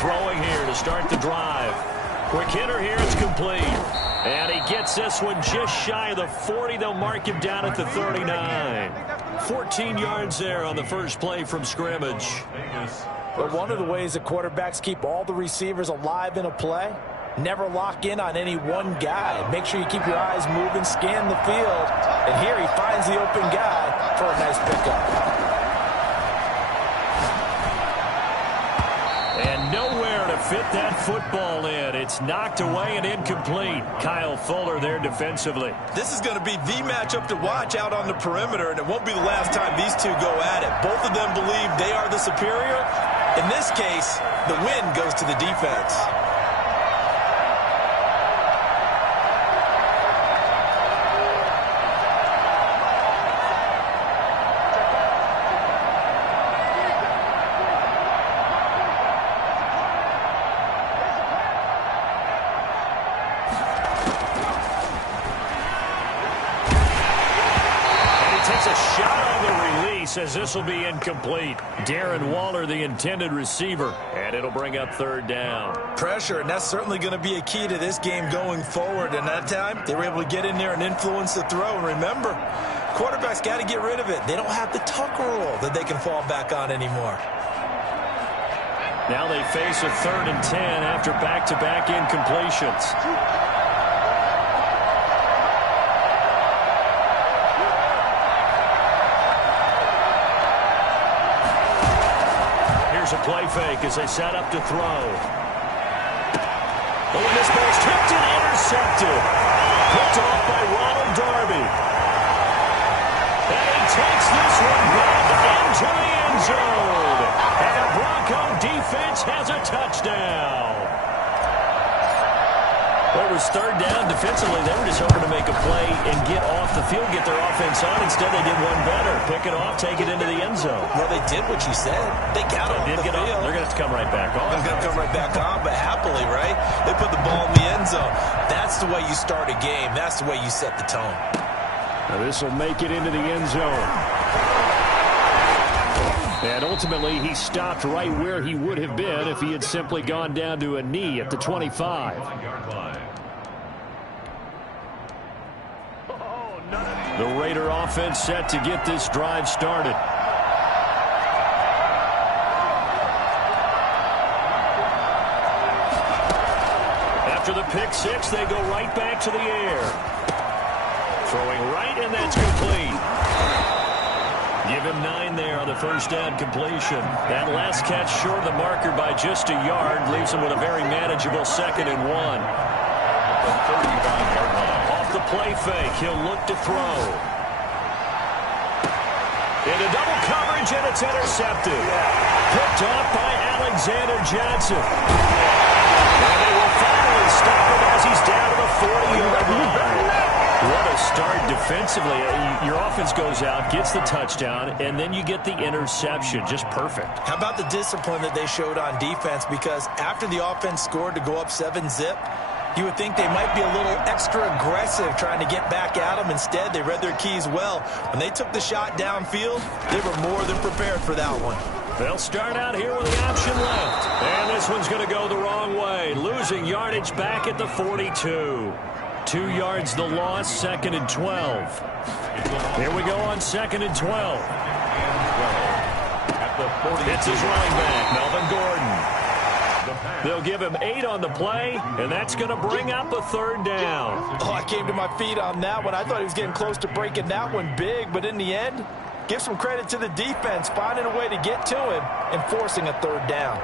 throwing here to start the drive. Quick hitter here, it's complete. And he gets this one just shy of the 40. They'll mark him down at the 39. 14 yards there on the first play from scrimmage. But one of the ways that quarterbacks keep all the receivers alive in a play, never lock in on any one guy. Make sure you keep your eyes moving, scan the field. And here he finds the open guy for a nice pickup. And nowhere to fit that football in. It's knocked away and incomplete. Kyle Fuller there defensively. This is going to be the matchup to watch out on the perimeter, and it won't be the last time these two go at it. Both of them believe they are the superior. In this case, the win goes to the defense. Says this will be incomplete. Darren Waller, the intended receiver, and it'll bring up third down. Pressure, and that's certainly going to be a key to this game going forward. And that time, they were able to get in there and influence the throw. And remember, quarterbacks got to get rid of it. They don't have the tuck rule that they can fall back on anymore. Now they face a 3rd and 10 after back-to-back incompletions. A play fake as they set up to throw. Oh, and this ball's tipped and intercepted. Picked off by Ronald Darby. And he takes this one back into the end zone. And the Bronco defense has a touchdown. Well, it was third down. Defensively, they were just hoping to make a play and get off the field, get their offense on. Instead, they did one better. Pick it off, take it into the end zone. Well, they did what you said. They got off the field. They're going to have to come right back on. They're going to come right back on, but happily, right? They put the ball in the end zone. That's the way you start a game. That's the way you set the tone. Now this will make it into the end zone. And ultimately, he stopped right where he would have been if he had simply gone down to a knee at the 25. The Raider offense set to get this drive started. After the pick six, they go right back to the air. Throwing right, and that's complete. Give him 9 there on the first down completion. That last catch short of the marker by just a yard leaves him with a very manageable 2nd and 1. Off the play fake, he'll look to throw. Into double coverage, and it's intercepted. Picked off by Alexander Johnson. And they will finally stop him as he's down to the 40-yard line. What a start defensively. Your offense goes out, gets the touchdown, and then you get the interception. Just perfect. How about the discipline that they showed on defense? Because after the offense scored to go up 7-zip, you would think they might be a little extra aggressive trying to get back at them. Instead, they read their keys well. When they took the shot downfield, they were more than prepared for that one. They'll start out here with the option left. And this one's going to go the wrong way. Losing yardage back at the 42. 2 yards the loss, 2nd and 12. Here we go on 2nd and 12. It's his running back, Melvin Gordon. They'll give him 8 on the play, and that's going to bring up a 3rd down. Oh, I came to my feet on that one. I thought he was getting close to breaking that one big, but in the end, give some credit to the defense, finding a way to get to him and forcing a 3rd down.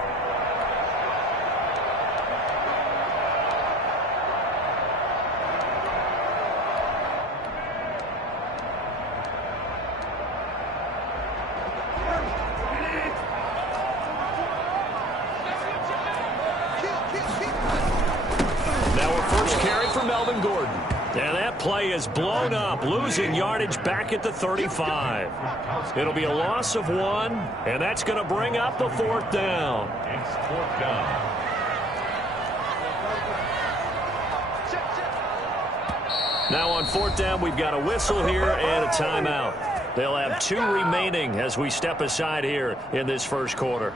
Melvin Gordon. And that play is blown up, losing yardage back at the 35. It'll be a loss of 1, and that's going to bring up the 4th down. It's 4th down. Now on 4th down, we've got a whistle here and a timeout. They'll have 2 remaining as we step aside here in this first quarter.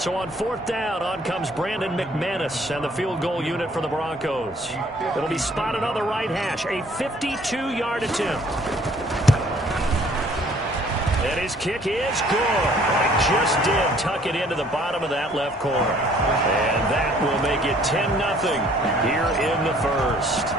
So on 4th down, on comes Brandon McManus and the field goal unit for the Broncos. It'll be spotted on the right hash, a 52-yard attempt. And his kick is good. I just did tuck it into the bottom of that left corner. And that will make it 10-0 here in the first.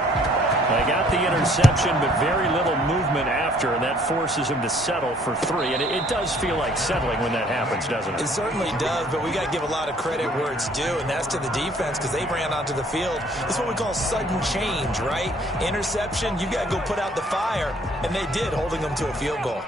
They got the interception, but very little movement after, and that forces him to settle for 3. And it does feel like settling when that happens, doesn't it? It certainly does, but we got to give a lot of credit where it's due, and that's to the defense because they ran onto the field. It's what we call sudden change, right? Interception, you got to go put out the fire, and they did, holding them to a field goal.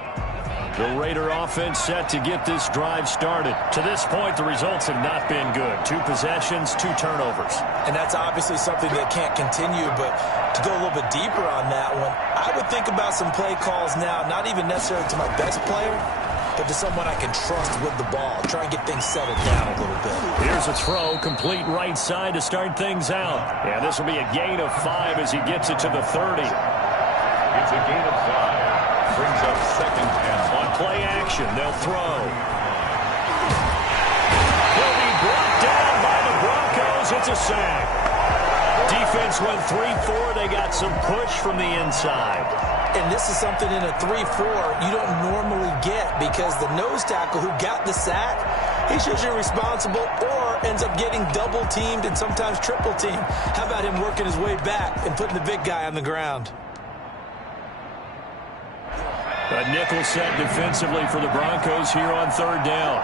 The Raider offense set to get this drive started. To this point, the results have not been good. 2 possessions, 2 turnovers. And that's obviously something that can't continue, but to go a little bit deeper on that one, I would think about some play calls now, not even necessarily to my best player, but to someone I can trust with the ball. Try and get things settled down a little bit. Here's a throw, complete right side to start things out. And this will be a gain of 5 as he gets it to the 30. It's a gain of 5. Brings up 2nd and on play action. They'll throw. He'll be brought down by the Broncos. It's a sack. Defense went 3-4. They got some push from the inside. And this is something in a 3-4 you don't normally get because the nose tackle who got the sack, he's usually responsible or ends up getting double teamed and sometimes triple teamed. How about him working his way back and putting the big guy on the ground? A nickel set defensively for the Broncos here on 3rd down.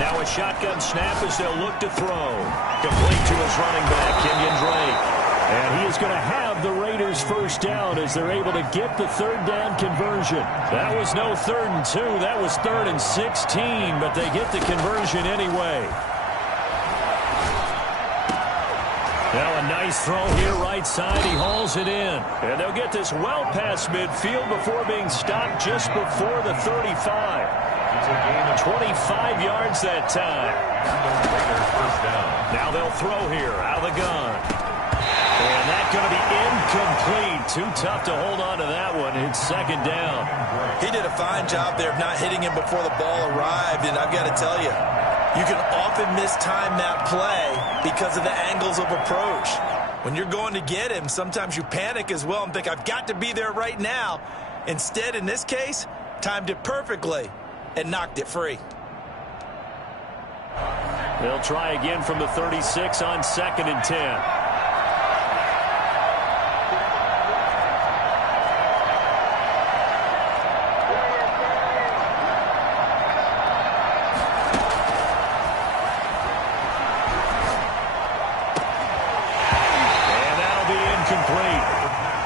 Now a shotgun snap as they'll look to throw. Complete to his running back, Kenyon Drake. And he is going to have the Raiders' first down as they're able to get the 3rd down conversion. That was no 3rd and 2. That was 3rd and 16, but they get the conversion anyway. Now a nice throw here right side. He hauls it in. And they'll get this well past midfield before being stopped just before the 35. 25 yards that time. Now they'll throw here out of the gun. And that's going to be incomplete. Too tough to hold on to that one. It's 2nd down. He did a fine job there of not hitting him before the ball arrived. And I've got to tell you, you can often mistime that play because of the angles of approach. When you're going to get him, sometimes you panic as well and think, I've got to be there right now. Instead, in this case, timed it perfectly and knocked it free. They'll try again from the 36 on 2nd and 10.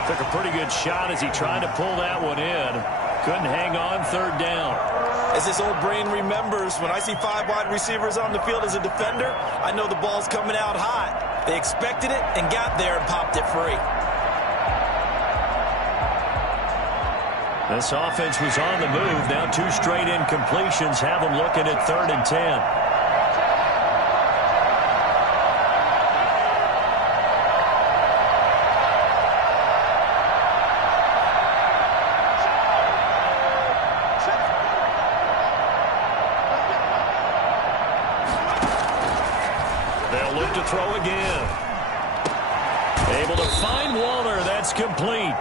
Took a pretty good shot as he tried to pull that one in. Couldn't hang on 3rd down. As this old brain remembers, when I see 5 wide receivers on the field as a defender, I know the ball's coming out hot. They expected it and got there and popped it free. This offense was on the move. Now 2 straight incompletions have them looking at 3rd and 10. Throw again. Able to find Waller. That's complete.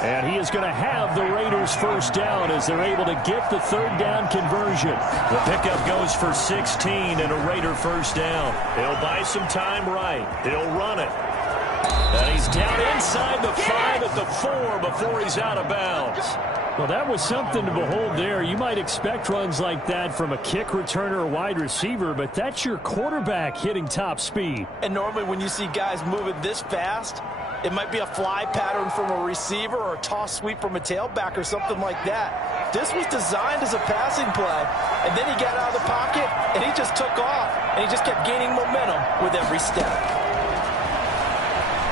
And he is going to have the Raiders' first down as they're able to get the 3rd down conversion. The pickup goes for 16 and a Raider first down. He'll buy some time right. He'll run it. And he's down inside the 5 at the 4 before he's out of bounds. Well, that was something to behold there. You might expect runs like that from a kick returner or wide receiver, but that's your quarterback hitting top speed. And normally when you see guys moving this fast, it might be a fly pattern from a receiver or a toss sweep from a tailback or something like that. This was designed as a passing play, and then he got out of the pocket, and he just took off, and he just kept gaining momentum with every step.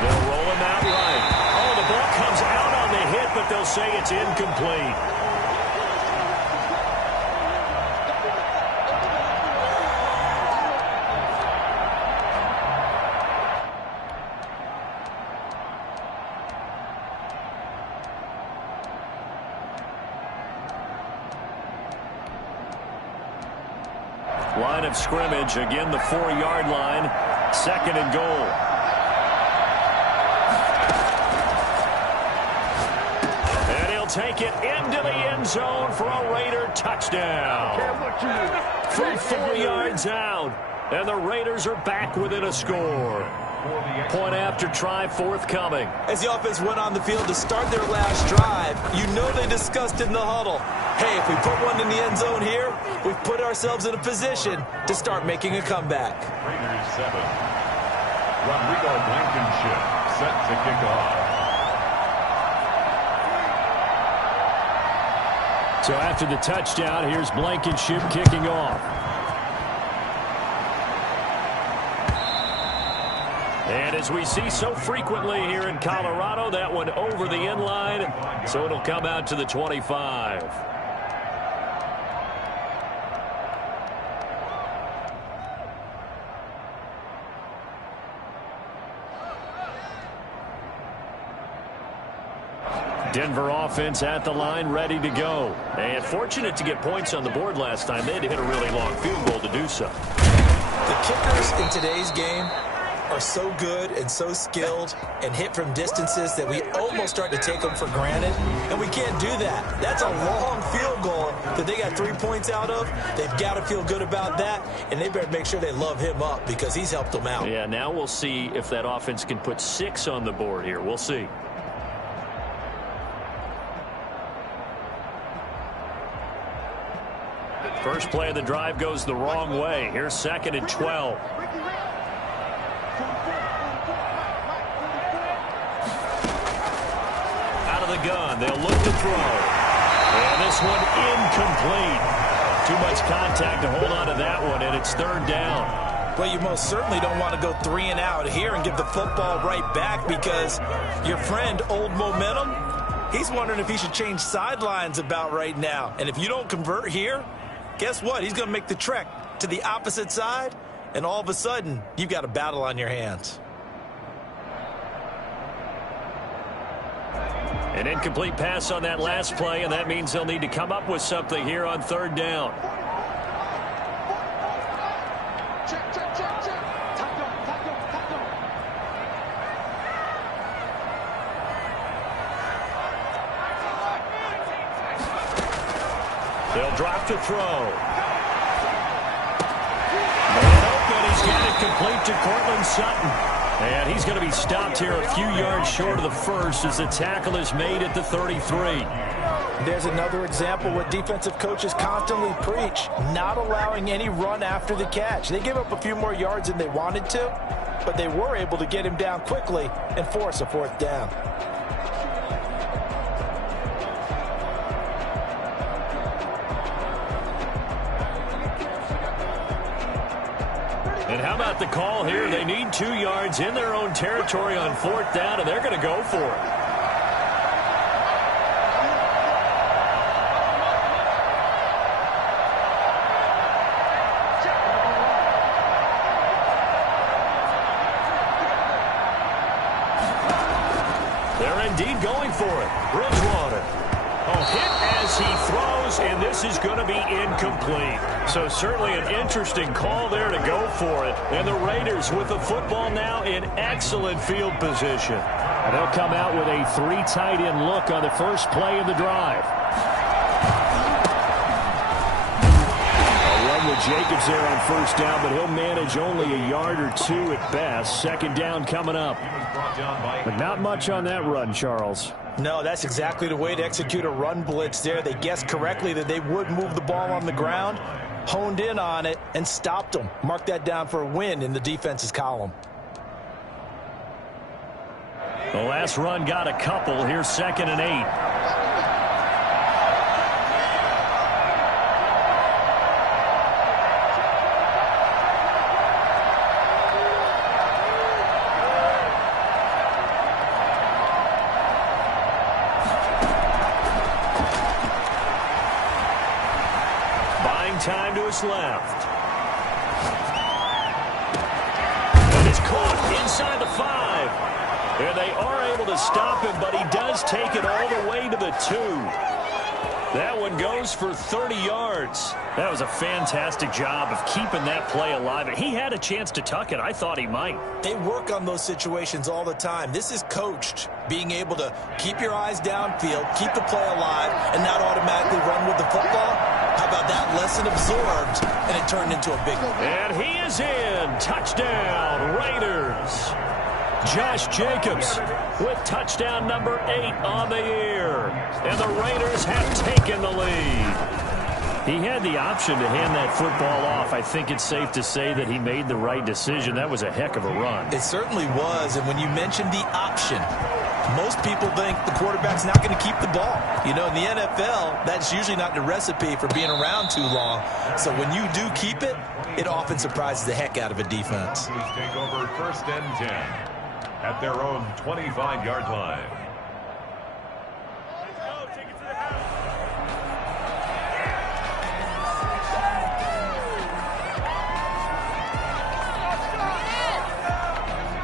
They'll roll him out right. Oh, the ball comes out on the hit, but they'll say it's incomplete. Line of scrimmage, again the 4-yard line. 2nd and goal. And he'll take it into the end zone for a Raider touchdown. From 4 yards out. And the Raiders are back within a score. Point after try forthcoming. As the offense went on the field to start their last drive, you know they discussed in the huddle, hey, if we put one in the end zone here, we've put ourselves in a position to start making a comeback. Raiders 7. Rodrigo Blankenship set to kick off. So after the touchdown, here's Blankenship kicking off. And as we see so frequently here in Colorado, that one over the end line, so it'll come out to the 25. Denver offense at the line, ready to go. And fortunate to get points on the board last time. They had to hit a really long field goal to do so. The kickers in today's game are so good and so skilled and hit from distances that we almost start to take them for granted, and we can't do that. That's a long field goal that they got 3 points out of. They've got to feel good about that, and they better make sure they love him up because he's helped them out. Yeah, now we'll see if that offense can put 6 on the board here. We'll see. First play of the drive goes the wrong way. Here's 2nd and 12. Out of the gun, they'll look to throw. And this one incomplete. Too much contact to hold on to that one, and it's 3rd down. Well, you most certainly don't want to go 3 and out here and give the football right back because your friend, Old Momentum, he's wondering if he should change sidelines about right now. And if you don't convert here, guess what? He's going to make the trek to the opposite side, and all of a sudden, you've got a battle on your hands. An incomplete pass on that last play, and that means they'll need to come up with something here on 3rd down. They'll drop to throw. Man open, he's got it complete to Cortland Sutton. And he's going to be stopped here a few yards short of the first as the tackle is made at the 33. There's another example what defensive coaches constantly preach, not allowing any run after the catch. They gave up a few more yards than they wanted to, but they were able to get him down quickly and force a 4th down. And how about the call here? They need 2 yards in their own territory on 4th down, and they're going to go for it. They're indeed going for it. Bridgewater. Hit as he throws, and this is going to be incomplete. So certainly an interesting call there to go for it. And the Raiders with the football now in excellent field position. And they'll come out with a 3 tight end look on the first play of the drive. A run with Jacobs there on 1st down, but he'll manage only a yard or 2 at best. 2nd down coming up. But not much on that run, Charles. No, that's exactly the way to execute a run blitz there. They guessed correctly that they would move the ball on the ground, honed in on it, and stopped them. Mark that down for a win in the defense's column. The last run got a couple. Here's 2nd and 8. Time to his left. And it's caught inside the 5. And they are able to stop him, but he does take it all the way to the 2. That one goes for 30 yards. That was a fantastic job of keeping that play alive. He had a chance to tuck it. I thought he might. They work on those situations all the time. This is coached, being able to keep your eyes downfield, keep the play alive, and not automatically run with the football. How about that lesson absorbed, and it turned into a big one? And he is in. Touchdown, Raiders. Josh Jacobs with touchdown number 8 on the year. And the Raiders have taken the lead. He had the option to hand that football off. I think it's safe to say that he made the right decision. That was a heck of a run. It certainly was. And when you mentioned the option, most people think the quarterback's not going to keep the ball. You know, in the NFL, that's usually not the recipe for being around too long. So when you do keep it, it often surprises the heck out of a defense. Take over 1st and 10 at their own 25-yard line.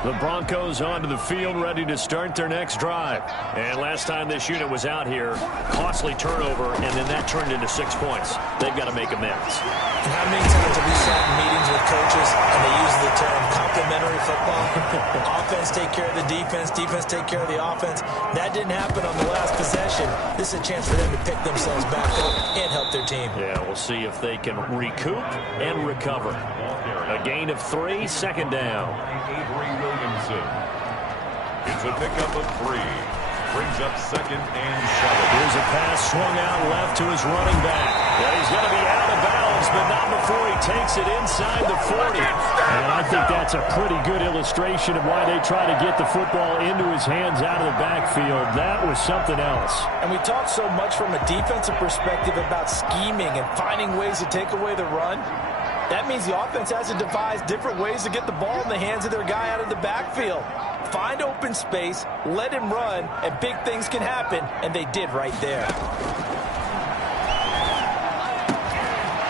The Broncos onto the field, ready to start their next drive. And last time this unit was out here, costly turnover, and then that turned into 6 points. They've got to make amends. And how many times have we sat in meetings with coaches and they use the term complementary football? Offense take care of the defense, defense take care of the offense. That didn't happen on the last possession. This is a chance for them to pick themselves back up and help their team. Yeah, we'll see if they can recoup and recover. A gain of 3, 2nd down. It's a pickup of 3. Brings up 2nd and 7. Here's a pass swung out left to his running back. Yeah, he's going to be out of bounds, but not before he takes it inside the 40. And I think that's a pretty good illustration of why they try to get the football into his hands out of the backfield. That was something else. And we talk so much from a defensive perspective about scheming and finding ways to take away the run. That means the offense has to devise different ways to get the ball in the hands of their guy out of the backfield. Find open space, let him run, and big things can happen, and they did right there.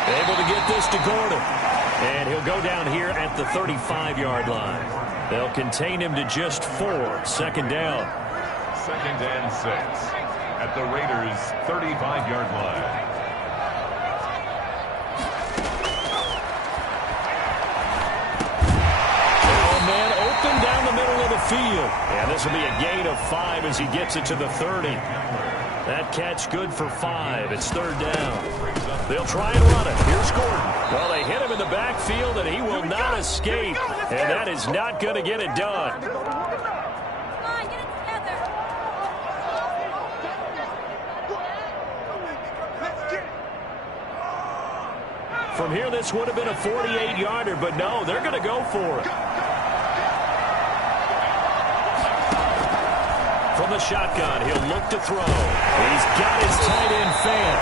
Able to get this to Gordon. And he'll go down here at the 35-yard line. They'll contain him to just 4, 2nd down. 2nd and 6 at the Raiders' 35-yard line. Down the middle of the field. And this will be a gain of 5 as he gets it to the 30. That catch good for 5. It's 3rd down. They'll try and run it. Here's Gordon. Well, they hit him in the backfield, and he will not escape. And that is not going to get it done. From here, this would have been a 48-yarder, but no, they're going to go for it. From the shotgun, he'll look to throw. He's got his tight end fan.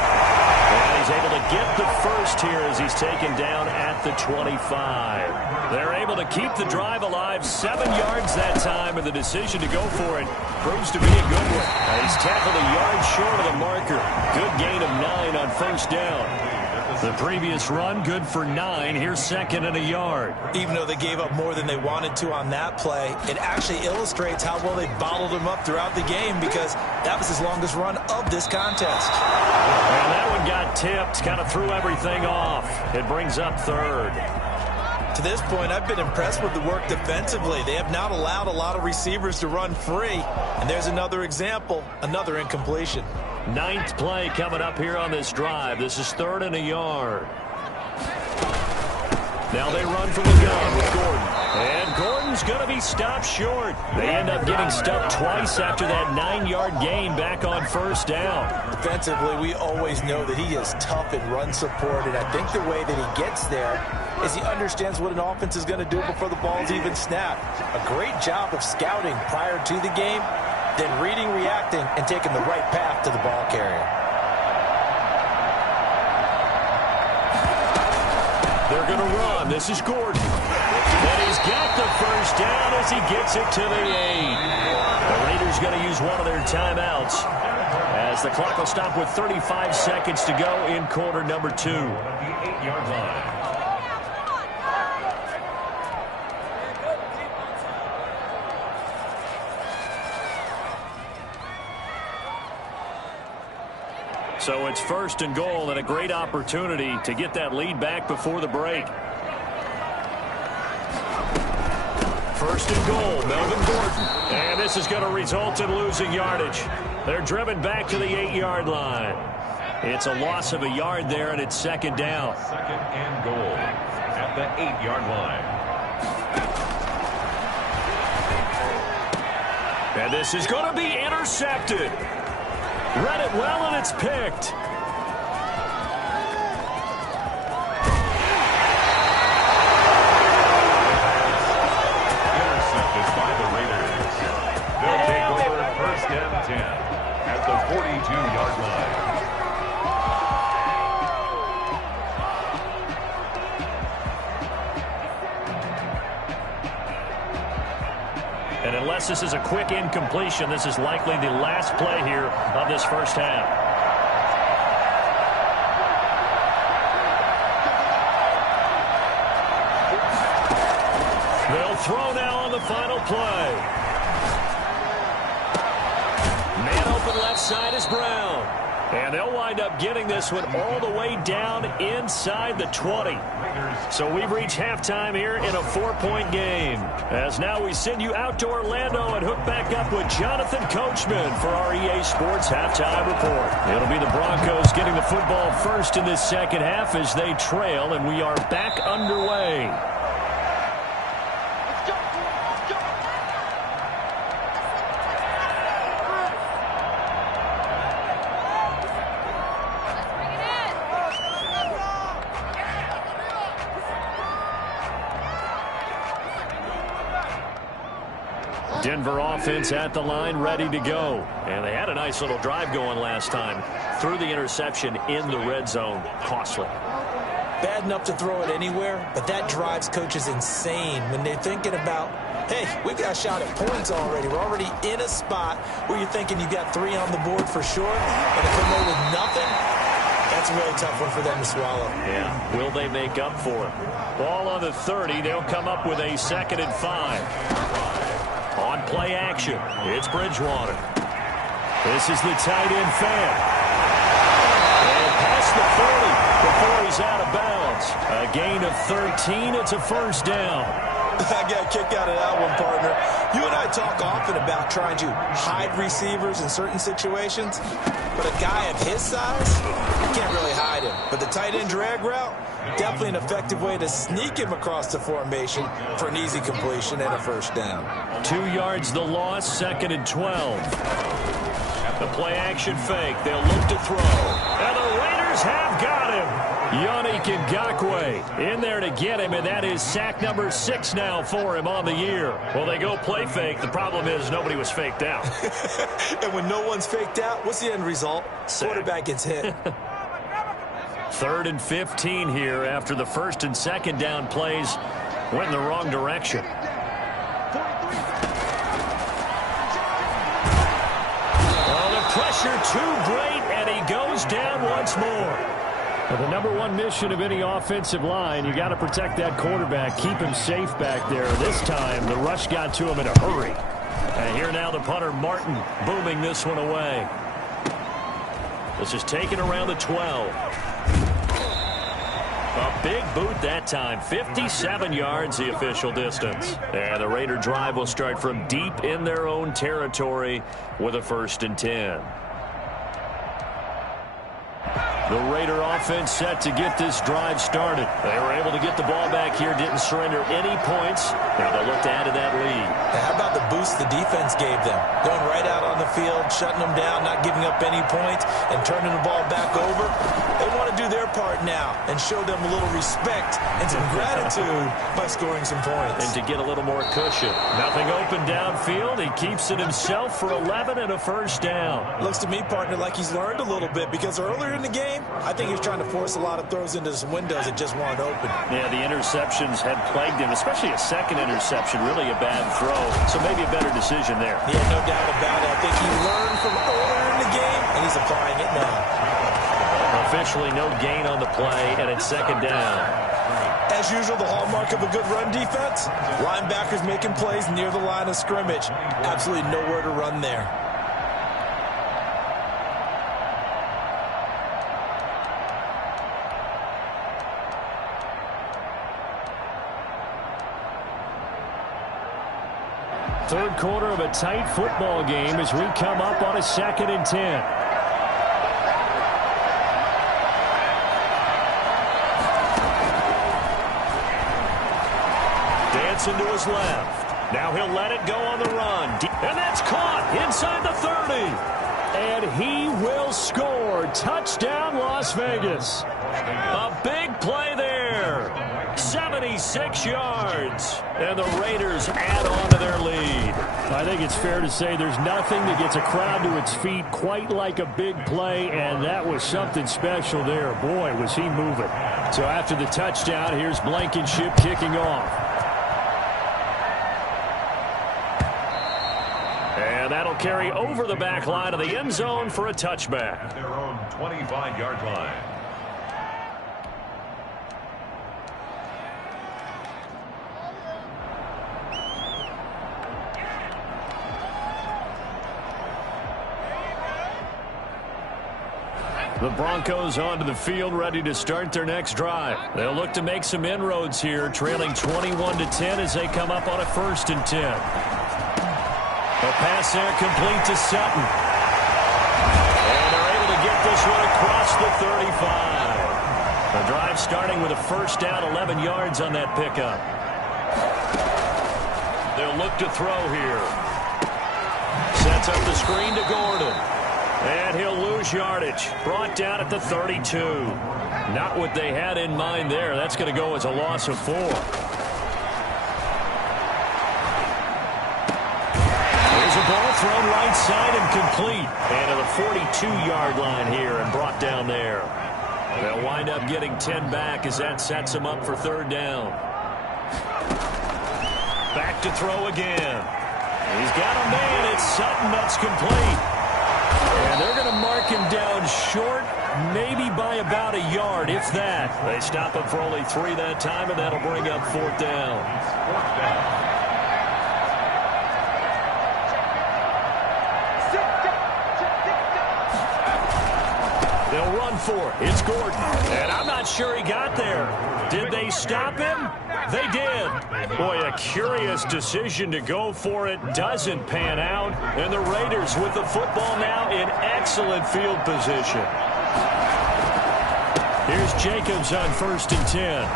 And he's able to get the first here as he's taken down at the 25. They're able to keep the drive alive, 7 yards that time, and the decision to go for it proves to be a good one. He's tackled a yard short of the marker. Good gain of 9 on 1st down. The previous run, good for 9. Here's 2nd and a yard. Even though they gave up more than they wanted to on that play, it actually illustrates how well they bottled him up throughout the game because that was his longest run of this contest. And that one got tipped, kind of threw everything off. It brings up 3rd. To this point, I've been impressed with the work defensively. They have not allowed a lot of receivers to run free. And there's another example, another incompletion. 9th play coming up here on this drive. This is 3rd and a yard. Now they run from the gun with Gordon. And Gordon's going to be stopped short. They end up getting stuck twice after that 9-yard gain back on 1st down. Defensively, we always know that he is tough in run support, and I think the way that he gets there is he understands what an offense is going to do before the ball's even snapped. A great job of scouting prior to the game, then reading, reacting, and taking the right path to the ball carrier. They're going to run. This is Gordon. And he's got the first down as he gets it to the 8. The Raiders going to use one of their timeouts as the clock will stop with 35 seconds to go in quarter number 2. 8-yard line. So it's 1st and goal and a great opportunity to get that lead back before the break. 1st and goal, Melvin Gordon. And this is going to result in losing yardage. They're driven back to the 8-yard line. It's a loss of a yard there, and it's 2nd down. 2nd and goal at the 8-yard line. And this is going to be intercepted. Read it well, and it's picked. Intercepted by the Raiders. They'll take over 1st and 10 at the 42-yard line. And unless this is a quick incompletion, this is likely the last play here of this 1st half. They'll throw now on the final play. Man open left side is Brown. And they'll wind up getting this one all the way down inside the 20. So we've reached halftime here in a 4-point game. As now we send you out to Orlando and hook back up with Jonathan Coachman for our EA Sports Halftime Report. It'll be the Broncos getting the football first in this 2nd half as they trail, and we are back underway. Denver offense at the line, ready to go. And they had a nice little drive going last time. Threw the interception in the red zone. Costly. Bad enough to throw it anywhere, but that drives coaches insane when they're thinking about, hey, we've got a shot at points already. We're already in a spot where you're thinking you got 3 on the board for sure, and to come away with nothing, that's a really tough one for them to swallow. Yeah. Will they make up for it? Ball on the 30. They'll come up with a 2nd and 5. On play action, it's Bridgewater. This is the tight end fan. And past the 40 before he's out of bounds. A gain of 13. It's a 1st down. I got a kick out of that one, partner. You and I talk often about trying to hide receivers in certain situations, but a guy of his size, you can't really hide him. But the tight end drag route, definitely an effective way to sneak him across the formation for an easy completion and a 1st down. 2 yards the loss, 2nd and 12. The play action fake. They'll look to throw. And the Raiders have got him. Yannick Ngakoue in there to get him, and that is sack number 6 now for him on the year. Well, they go play fake. The problem is nobody was faked out. And when no one's faked out, what's the end result? Sack. Quarterback gets hit. 3rd and 15 here after the 1st and 2nd down plays went in the wrong direction. Well, the pressure too great, and he goes down once more. Well, the number 1 mission of any offensive line, you got to protect that quarterback, keep him safe back there. This time, the rush got to him in a hurry. And here now the punter, Martin, booming this one away. This is taken around the 12. A big boot that time. 57 yards, the official distance. And the Raider drive will start from deep in their own territory with a 1st and 10. The Raider offense set to get this drive started. They were able to get the ball back here, didn't surrender any points. Now they'll look to add to that lead. Now, how about the boost the defense gave them? Going right out on the field, shutting them down, not giving up any points, and turning the ball back over. They want to do their part now and show them a little respect and some gratitude by scoring some points. And to get a little more cushion. Nothing open downfield. He keeps it himself for 11 and a 1st down. Looks to me, partner, like he's learned a little bit because earlier in the game, I think he was trying to force a lot of throws into some windows that just weren't open. Yeah, the interceptions had plagued him, especially a 2nd interception, really a bad throw. So maybe a better decision there. Yeah, no doubt about it. I think he learned from earlier in the game, and he's applying it now. Officially no gain on the play, and it's 2nd down. As usual, the hallmark of a good run defense, linebackers making plays near the line of scrimmage. Absolutely nowhere to run there. Third quarter of a tight football game as we come up on a 2nd and 10. Dancing to his left. Now he'll let it go on the run. And that's caught inside the 30. And he will score. Touchdown, Las Vegas. A big play there. 76 yards. And the Raiders add on to their lead. I think it's fair to say there's nothing that gets a crowd to its feet quite like a big play, and that was something special there. Boy, was he moving. So after the touchdown, here's Blankenship kicking off. And that'll carry over the back line of the end zone for a touchback. At their own 25-yard line. The Broncos onto the field, ready to start their next drive. They'll look to make some inroads here, trailing 21-10 as they come up on a 1st and 10. A pass there complete to Sutton. And they're able to get this one across the 35. The drive starting with a 1st down, 11 yards on that pickup. They'll look to throw here. Sets up the screen to Gordon. And he'll lose yardage. Brought down at the 32. Not what they had in mind there. That's going to go as a loss of 4. There's a ball thrown right side and complete. And to the 42-yard line here and brought down there. They'll wind up getting 10 back as that sets them up for 3rd down. Back to throw again. He's got a man. It's Sutton. That's complete. And they're going to mark him down short, maybe by about a yard, if that. They stop him for only 3 that time, and that'll bring up 4th down. They'll run for it. It's Gordon. And I'm not sure he got there. Did they stop him? They did. Boy, a curious decision to go for it. Doesn't pan out. And the Raiders with the football now in excellent field position. Here's Jacobs on 1st and 10.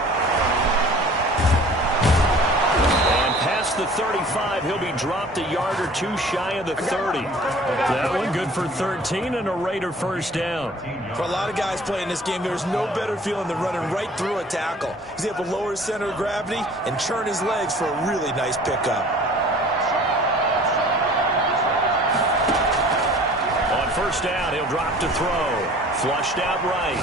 The 35, he'll be dropped a yard or 2 shy of the 30. That one good for 13 and a Raider 1st down. For a lot of guys playing this game, there's no better feeling than running right through a tackle. He's able to lower his center of gravity and churn his legs for a really nice pickup. On 1st down, he'll drop to throw. Flushed out right.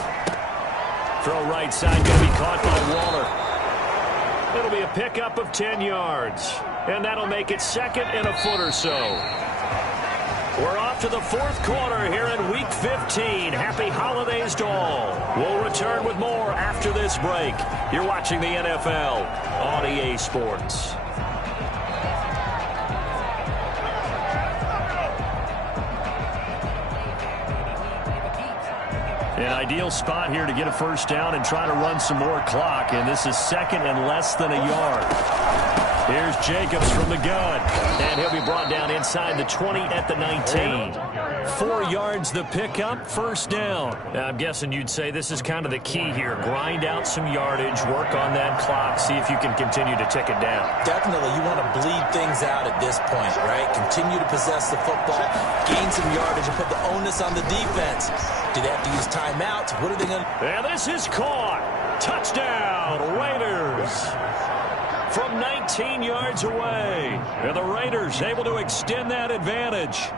Throw right side, going to be caught by Waller. It'll be a pickup of 10 yards. And that'll make it 2nd and a foot or so. We're off to the 4th quarter here in Week 15. Happy holidays to all. We'll return with more after this break. You're watching the NFL on EA Sports. An ideal spot here to get a 1st down and try to run some more clock. And this is 2nd and less than a yard. Here's Jacobs from the gun. And he'll be brought down inside the 20 at the 19. 4 yards the pickup, 1st down. Now, I'm guessing you'd say this is kind of the key here. Grind out some yardage, work on that clock, see if you can continue to tick it down. Definitely, you want to bleed things out at this point, right? Continue to possess the football, gain some yardage, and put the onus on the defense. Do they have to use timeouts? What are they going to... And this is caught. Touchdown, Raiders. From 19 yards away. And the Raiders able to extend that advantage.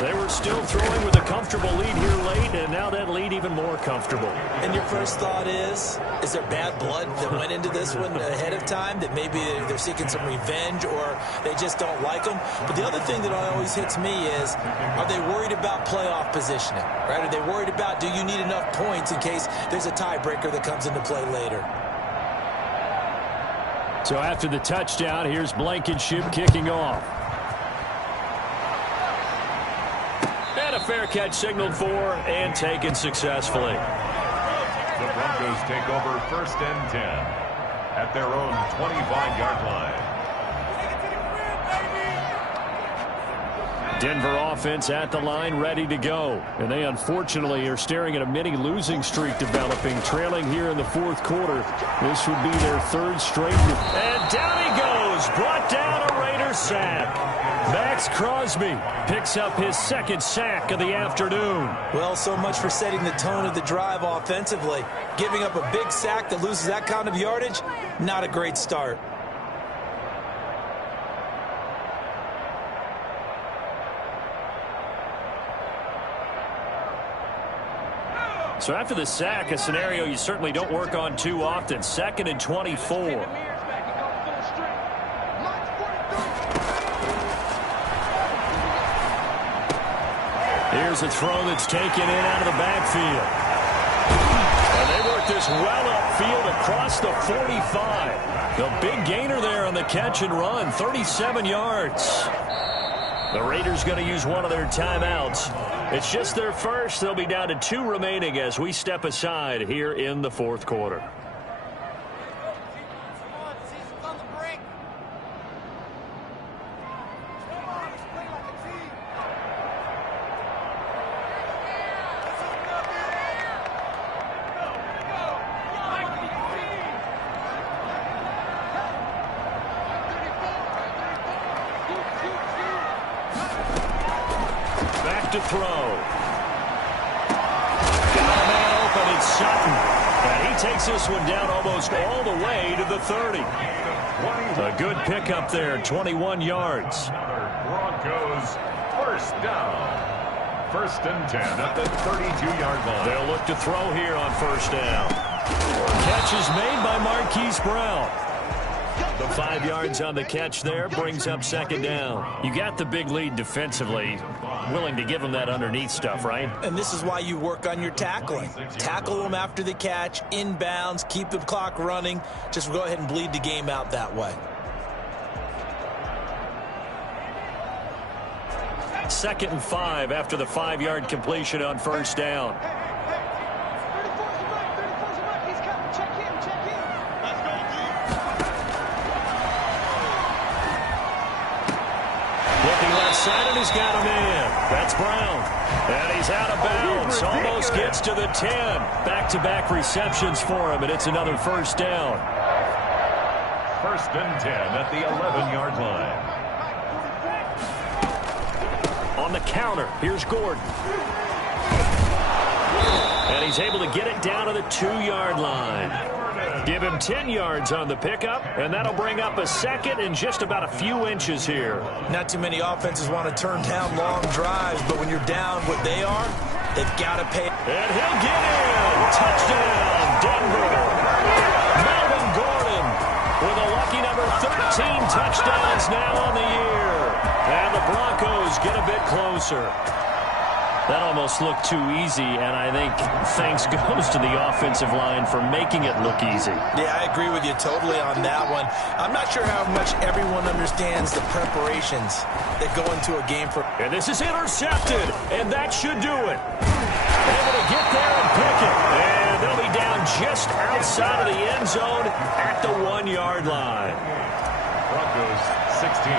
They were still throwing with a comfortable lead here late, and now that lead even more comfortable. And your first thought is there bad blood that went into this one ahead of time, that maybe they're seeking some revenge or they just don't like them? But the other thing that always hits me is, are they worried about playoff positioning, right? Are they worried about, do you need enough points in case there's a tiebreaker that comes into play later? So after the touchdown, here's Blankenship kicking off. And a fair catch signaled for and taken successfully. The Broncos take over 1st and 10 at their own 25-yard line. Denver offense at the line, ready to go. And they unfortunately are staring at a mini losing streak developing, trailing here in the fourth quarter. This would be their third straight. And down he goes, brought down a Raider sack. Max Crosby picks up his second sack of the afternoon. Well, so much for setting the tone of the drive offensively. Giving up a big sack that loses that kind of yardage, not a great start. So after the sack, a scenario you certainly don't work on too often. 2nd and 24. Here's a throw that's taken in out of the backfield. And they work this well upfield across the 45. The big gainer there on the catch and run, 37 yards. The Raiders going to use one of their timeouts. It's just their first. They'll be down to 2 remaining as we step aside here in the fourth quarter. To throw. Got a man open, it's Sutton. And he takes this one down almost all the way to the 30. A good pickup there, 21 yards. Broncos first down. 1st and 10 at the 32-yard line. They'll look to throw here on first down. Catch is made by Marquise Brown. The 5 yards on the catch there brings up 2nd down. You got the big lead defensively. Willing to give them that underneath stuff, right? And this is why you work on your tackling. Tackle them after the catch, inbounds, keep the clock running. Just go ahead and bleed the game out that way. 2nd and 5 after the 5-yard completion on first down. Side, and he's got him in. That's Brown. And he's out of bounds. Almost gets to the 10. Back-to-back receptions for him, and it's another first down. 1st and 10 at the 11-yard line. On the counter, here's Gordon. And he's able to get it down to the 2-yard line. Give him 10 yards on the pickup, and that'll bring up a 2nd and just about a few inches here. Not too many offenses want to turn down long drives, but when you're down what they are, they've got to pay. And he'll get in. Touchdown, Denver. Melvin Gordon with a lucky number 13 touchdowns now on the year. And the Broncos get a bit closer. That almost looked too easy, and I think thanks goes to the offensive line for making it look easy. Yeah, I agree with you totally on that one. I'm not sure how much everyone understands the preparations that go into a game. And this is intercepted, and that should do it. Able to get there and pick it. And they'll be down just outside of the end zone at the 1-yard line. Broncos 16.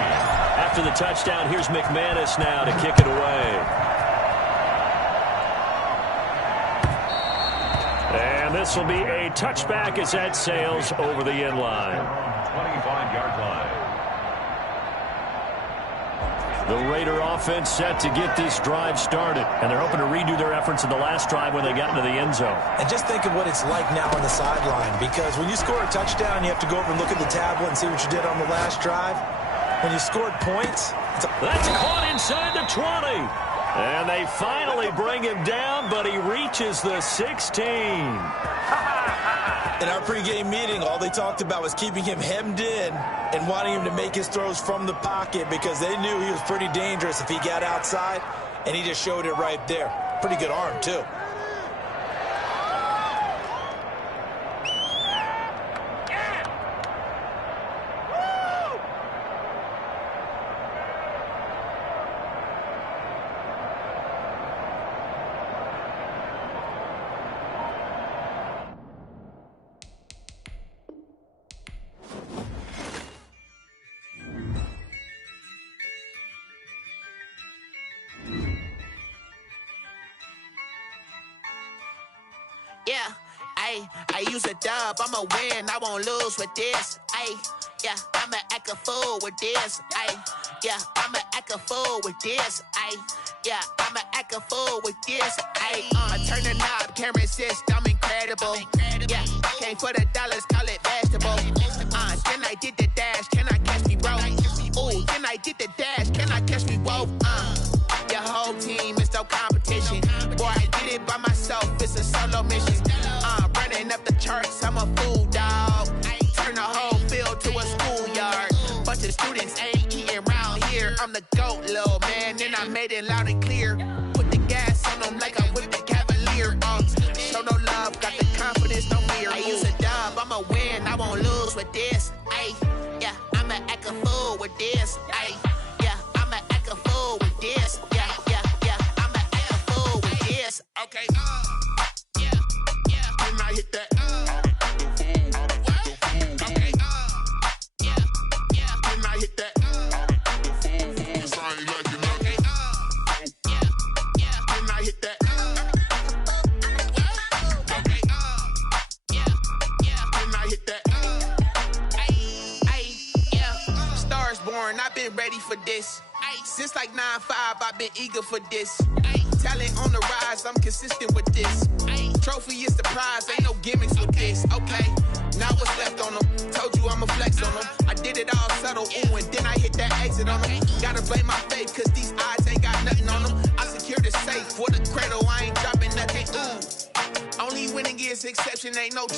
After the touchdown, here's McManus now to kick it away. And this will be a touchback as that sails over the end line. 25-yard line. The Raider offense set to get this drive started. And they're hoping to redo their efforts in the last drive when they got into the end zone. And just think of what it's like now on the sideline. Because when you score a touchdown, you have to go over and look at the tablet and see what you did on the last drive. When you scored points, that's caught inside the 20. And they finally bring him down, but he reaches the 16. In our pregame meeting, all they talked about was keeping him hemmed in and wanting him to make his throws from the pocket because they knew he was pretty dangerous if he got outside, and he just showed it right there. Pretty good arm, too. Ayy, I use a dub, I'ma win, I won't lose with this. Ayy, yeah, I'ma act a fool with this. Ayy, yeah, I'ma act a fool with this. Ayy, yeah, I'ma act a fool with this. Ayy, I turn the knob, can't resist, I'm incredible. Yeah, came for the dollars, call it vegetable. Then I did the dash, can I catch me, bro? Ooh, then I did the dash, can I catch me, whoa? Your whole team is no competition. Boy, I did it by myself, it's a solo mission. Running up the charts, I'm a fool, dog. Turn the whole field to a schoolyard. Bunch of students ain't eating round here. I'm the GOAT, little man, and I made it loud and clear. Put the gas on them like I'm with the Cavalier. Show no love, got the confidence, no fear. I use a dub, I'ma win, I won't lose with this. Ay, yeah, I'ma act a fool with this. Ay, yeah, I'ma act a fool with this. Yeah, yeah, yeah, I'ma act a fool with this. Okay, yeah, yeah, when I hit that. Okay, yeah, yeah, when I hit that. Okay, yeah, yeah, when I hit that. Okay, yeah, yeah, when I hit that. Yeah, stars born, I've been ready for this. Since like 9-5, I've been eager for this. Talent on the rise, I'm consistent with this. Trophy is the prize, ain't no gimmicks with this. Okay, now what's left on them? Told you I'ma flex on them. I did it all subtle, ooh, and then I hit that exit on them. Gotta blame my faith, cause these odds ain't got nothing on them. I secured the safe for the cradle, I ain't dropping nothing, ooh. Only winning is exception, ain't no truth.